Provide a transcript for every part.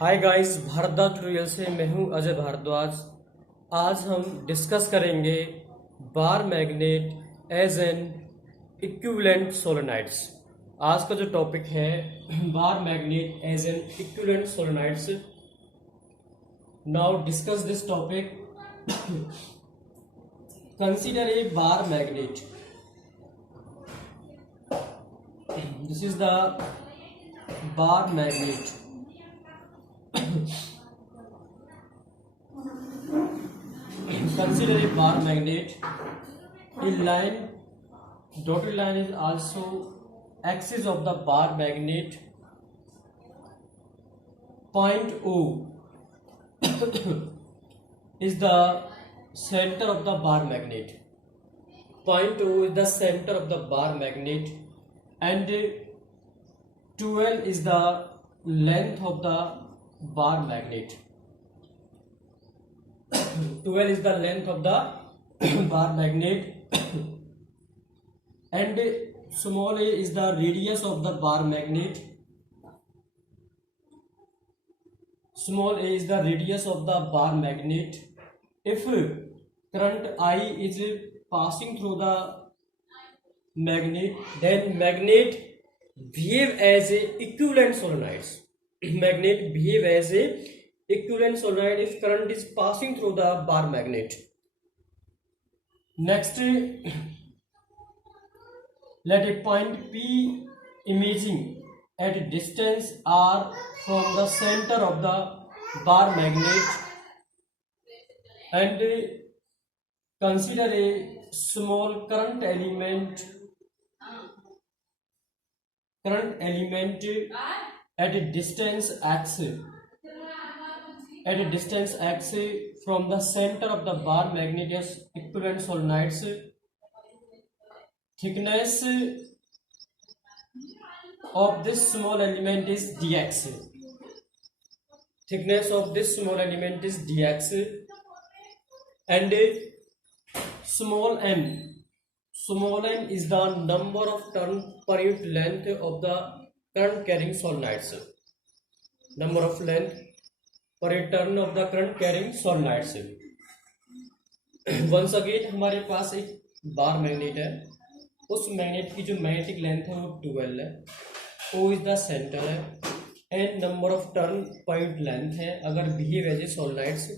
Hi guys, Bhardwaj tutorial से मैं हूं अजय भारद्वाज। आज हम डिस्कस करेंगे bar magnet as an equivalent solenoids. आज का जो टॉपिक है bar magnet as an equivalent solenoids. Now discuss this topic. Consider a bar magnet. This is the bar magnet. Consider a bar magnet. A line, dotted line is also axis of the bar magnet. Point O is the center of the bar magnet. Point O is the center of the bar magnet, and 12 is the length of the bar magnet. 12 is the length of the bar magnet and small a is the radius of the bar magnet. Small a is the radius of the bar magnet. If current I is passing through the magnet, then magnet behave as a equivalent solenoids. Magnet behave as a equivalent solenoid if current is passing through the bar magnet. Next, let a point P imaging at a distance r from the center of the bar magnet, and consider a small current element at a distance x from the center of the bar magnet as equivalent solenoids. Thickness of this small element is dx. Thickness of this small element is dx, and small m is the number of turn per unit length of the current carrying solenoids. Number of length पर a turn of the current carrying solenoid से। Once again हमारे पास एक bar magnet है। उस magnet की जो magnetic length है वो 12 है। ओ इज द सेंटर है and number of turn point length है अगर बिहेव एज ए सोलेनॉइड से।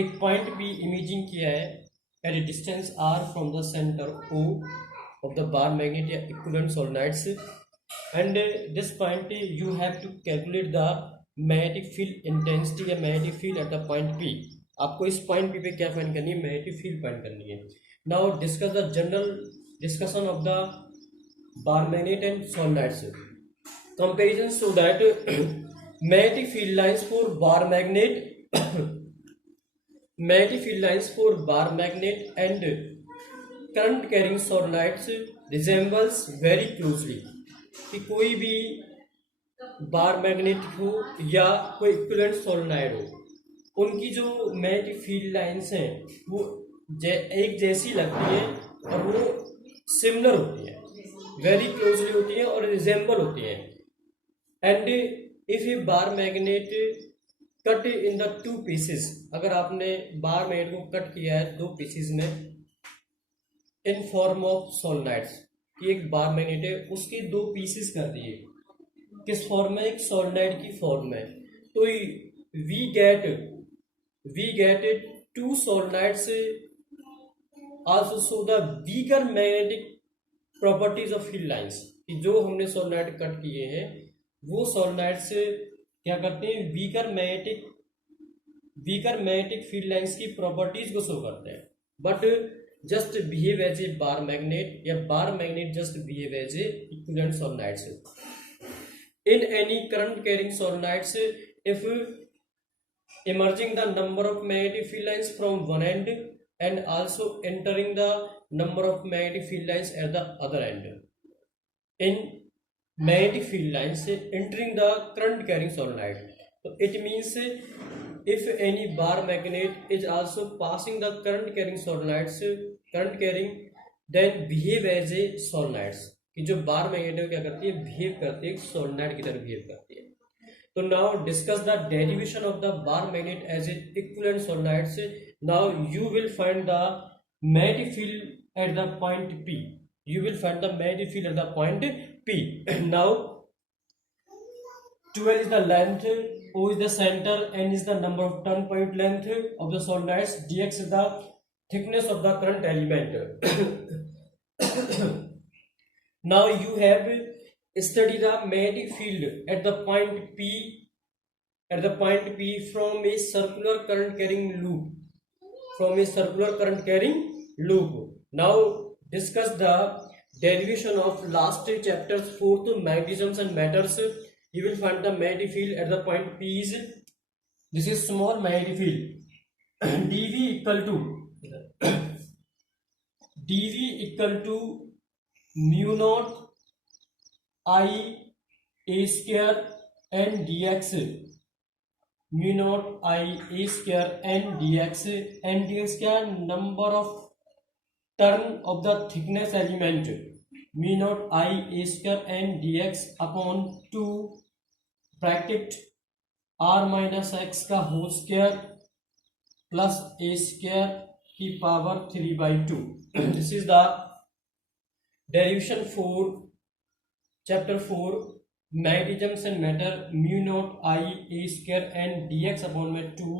एक पॉइंट भी इमेजिंग किया है at a distance r from the centre O of the bar magnet या equivalent solenoids, and this point you have to calculate the magnetic field intensity या magnetic field at the point P. आपको इस point P पे क्या find करनी है? Magnetic field find करनी है। Now discuss the general discussion of the bar magnet and solenoids. Comparison so that magnetic field lines for bar magnet magnetic field lines for bar magnet and current carrying solenoids resembles very closely. कि कोई भी bar magnet हो या कोई equivalent solenoid हो, उनकी जो magnetic field lines हैं वो एक जैसी लगती है और वो सिमिलर होती है, वेरी क्लोजली होती है और रिजेंबल होती है। And if A bar magnet cut in the two pieces, अगर आपने बार मैग्नेट को कट किया है दो पीसेस में इन फॉर्म ऑफ सोलेनॉइड्स, कि एक बार मैग्नेट है उसके दो पीसेस कर दिए, किस फॉर्म में? एक सोलेनॉइड की फॉर्म में, तो we get to solenoids also show the weaker magnetic properties of field lines. कि जो हमने सोलेनॉइड कट किए हैं वो सोलेनॉइड्स क्या करते हैं? वीकर मैग्नेटिक फील्ड लाइंस की प्रॉपर्टीज को शो करते हैं, but just behave as a bar magnet या bar magnet just behave as a equivalent solenoids. In any current carrying solenoids, if emerging the number of magnetic field lines from one end and also entering the number of magnetic field lines at the other end, in magnetic field lines entering the current carrying solenoid, so it means if any bar magnet is also passing the current carrying solenoids, current carrying, then behave as a solenoids। कि जो bar magnet क्या करती है? Behave करती है, solenoid की तरह behave करती है। तो now discuss the derivation of the bar magnet as a equivalent solenoids. Now you will find the magnetic field at the point P. You will find the magnetic field at the point P. Now 12 is the length, O is the center, N is the number of turn point length of the solenoids, dx is the thickness of the current element. Now you have studied the magnetic field at the point P, from a circular current carrying loop. Now discuss the derivation of last chapters, fourth magnetisms and matters. You will find the magnetic field at the point P is, this is small magnetic field. dv equal to mu naught I a square n dx. Mu naught I a square n dx. n dx क्या, number of turn of the thickness element. mu naught I a square n dx upon 2 bracket r minus x का whole square plus a square की power 3/2. This is the derivation for chapter 4 magnetisms and matter. mu naught I a square n dx upon में 2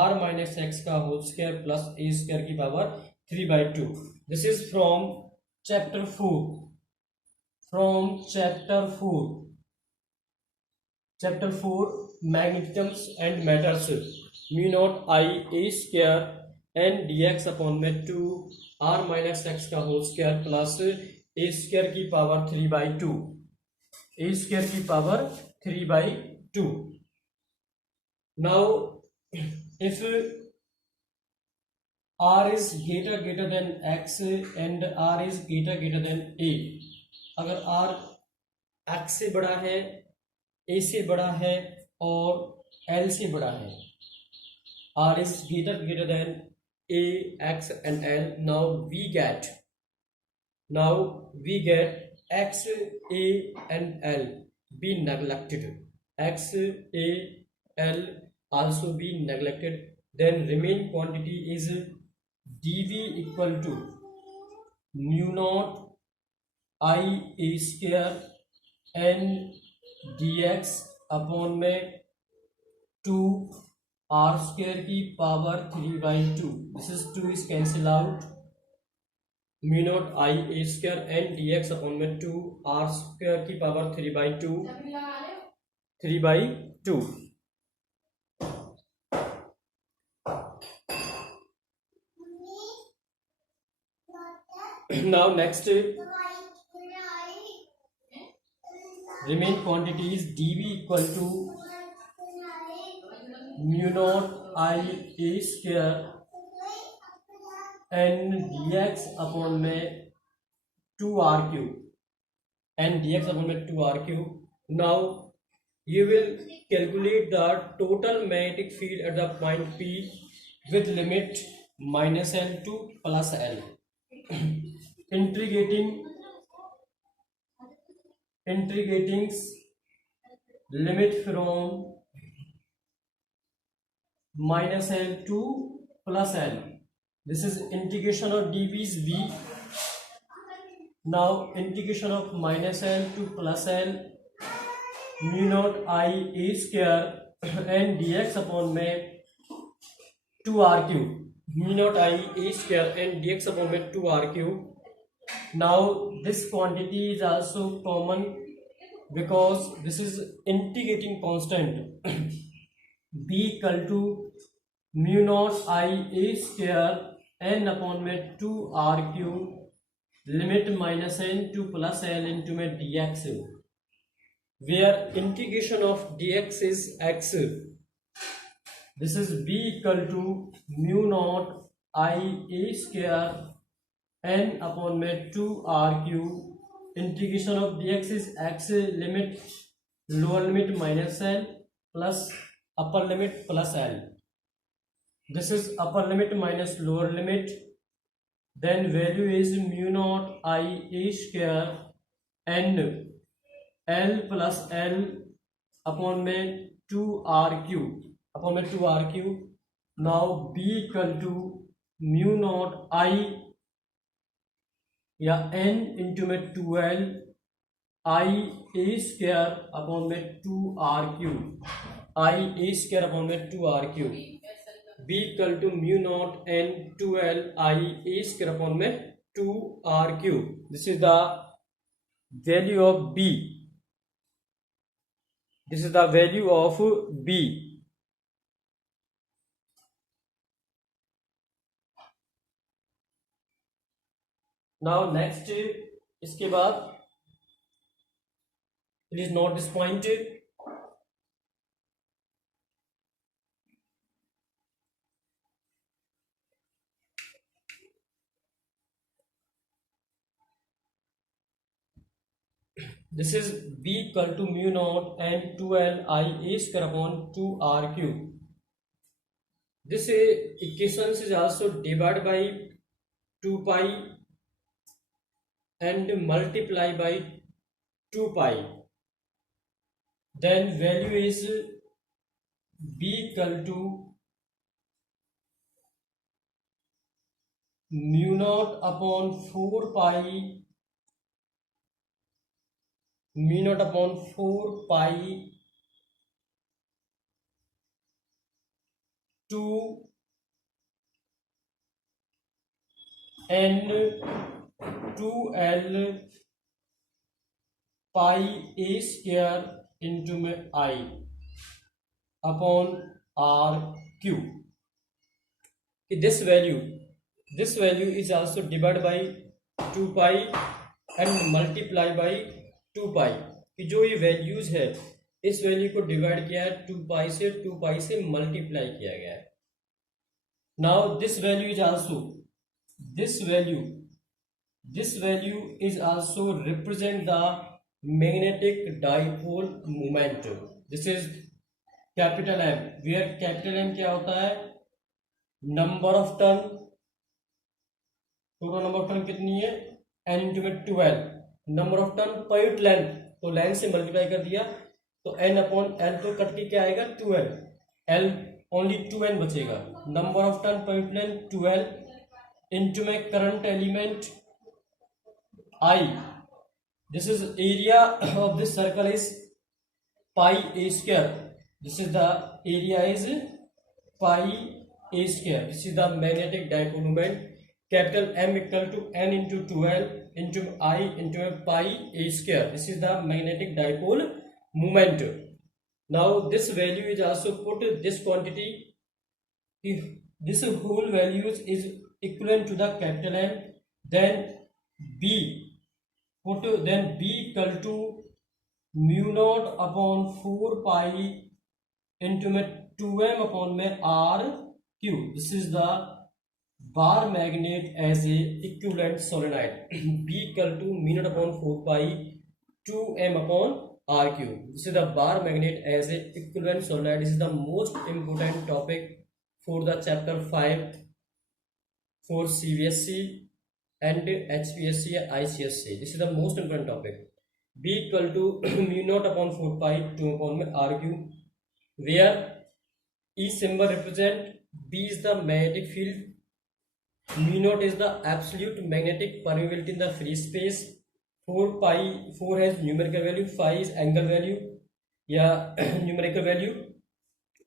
r minus x का whole square plus a square की power 3/2. This is from chapter 4. Chapter 4 magnetisms and matters. mu naught I a square n dx upon में 2 r minus x का whole square plus a square की power 3/2. a square की power 3/2. Now if r is greater than x and r is greater than a, अगर r x से बड़ा है, a से बड़ा है और l से बड़ा है, r is greater than a, x and l. Now we get x, a and l be neglected. x, a, l also be neglected. Then remain quantity is dv equal to mu naught I a square n dx upon में 2 r square की power 3/2. This is 2 is cancel out. mu naught I a square n dx upon में 2 r square की power 3/2. Now next remain quantity is dv equal to mu naught I a square n dx upon में 2 r cube. n dx upon में 2 r cube. Now you will calculate the total magnetic field at the point P with limit minus L to plus L. Integrating limit from minus L to plus L. This is integration of dv is v. Now integration of minus L to plus L, mu naught I a square n dx upon में 2 r cube. mu naught I a square n dx upon में 2 r cube. Now this quantity is also common because this is integrating constant. b equal to mu naught I a square n upon में 2 r cube limit minus n to plus L into में dx, where integration of dx is x. This is b equal to mu naught I a square n upon में 2 r cube. Integration of dx is x, limit lower limit minus L plus upper limit plus L. This is upper limit minus lower limit. Then value is mu naught I a square n L plus L upon में 2r³ upon में 2r³। Now B equal to mu naught I या n into में 12 I a square upon में 2r³ I a square upon में 2r³। B equal to mu naught n 12 I a square upon में 2r³। This is the value of B। This is the value of B. Now next, इसके बाद please note this point. This is B equal to mu naught and 2L I a square upon 2r³. This equation is also divided by 2 pi and multiply by 2 pi. Then value is B equal to mu naught upon 4 pi mu naught upon 4 pi 2 n 2l pi a square into में I upon r³. This value is also divided by 2 pi and multiply by 2 pi. कि जो ये values है इस value को divide किया है 2 पाई से मल्टीप्लाई किया गया है. Now this value is also this value is also represent the magnetic dipole moment. This is capital M, where capital M क्या होता है? Number of turn. Total number of turn कितनी है? n इंटू में 12. Number of turn per unit length, तो length से multiply कर दिया तो n अपॉन l तो कट के क्या आएगा? 12. l ओनली 2n बचेगा. Number of turn per unit length 12 into में current element I. This is area of this circle is pi a square. This is the area is pi a square. This is the magnetic dipole moment. Capital M equal to n into 12 into I into pi a square. This is the magnetic dipole moment. Now this value is also put this quantity. If this whole values is equivalent to the capital M, then B. Put then B equal to mu naught upon 4 pi into में 2m upon में r³. This is the bar magnet as a equivalent solenoid. B equal to mu naught upon 4 pi 2m upon r³. This is the bar magnet as a equivalent solenoid. This is the most important topic for the chapter 5 for CBSE and HPSC या ICSC. This is the most important topic. B equal to mu naught upon 4 pi 2 upon में r³, where each symbol represent B is the magnetic field, mu naught is the absolute magnetic permeability in the free space, 4 has numerical value, phi is angle value या numerical value,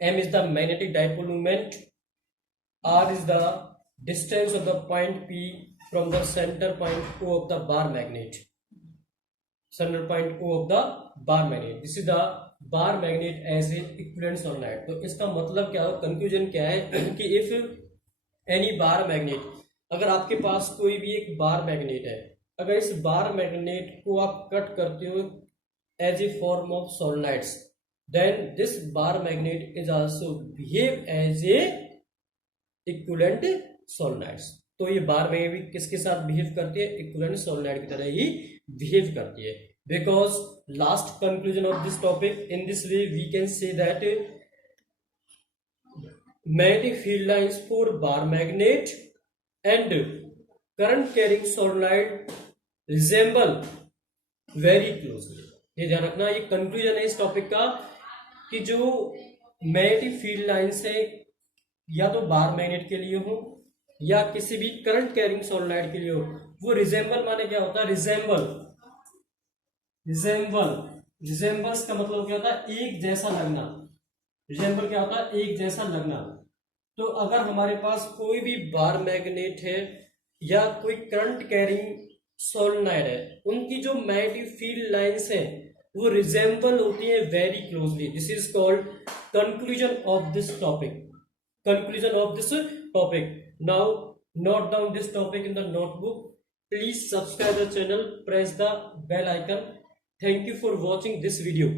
m is the magnetic dipole moment, r is the distance of the point P from the center point O of the bar magnet. Center point O of the bar magnet. This is the bar magnet as a equivalent solenoid. तो इसका मतलब क्या हो, conclusion क्या है कि if any bar magnet, अगर आपके पास कोई भी एक बार मैग्नेट है, अगर इस बार मैग्नेट को आप कट करते हो as a form of solenoids, then this bar magnet is also behave as a equivalent solenoids. तो ये बार में भी किसके साथ बिहेव करती है? इक्विवेलेंट सोलेनाइड की तरह ही बिहेव करती है. Because last conclusion of this topic, in this way we can say that magnetic field lines for bar magnet and current carrying solenoid resemble very closely. ये ध्यान रखना, ये कंक्लूजन है इस टॉपिक का कि जो मैग्नेटिक फील्ड लाइंस है या तो बार मैग्नेट के लिए हो या किसी भी करंट कैरिंग सोलेनोइड के लिए हो, वो रिजेंबल माने क्या होता है? रिजेंबल, रिजेंबल्स का मतलब क्या होता है? एक जैसा लगना। रिजेंबल क्या होता है? एक जैसा लगना। तो अगर हमारे पास कोई भी बार मैग्नेट है या कोई करंट कैरिंग सोलेनोइड है, उनकी जो मैग्नेटिक फील्ड लाइंस है वो रिजेंबल होती है very closely. This is called conclusion of this topic. Conclusion of this topic. Now note down this topic in the notebook. Please subscribe the channel, press the bell icon. Thank you for watching this video.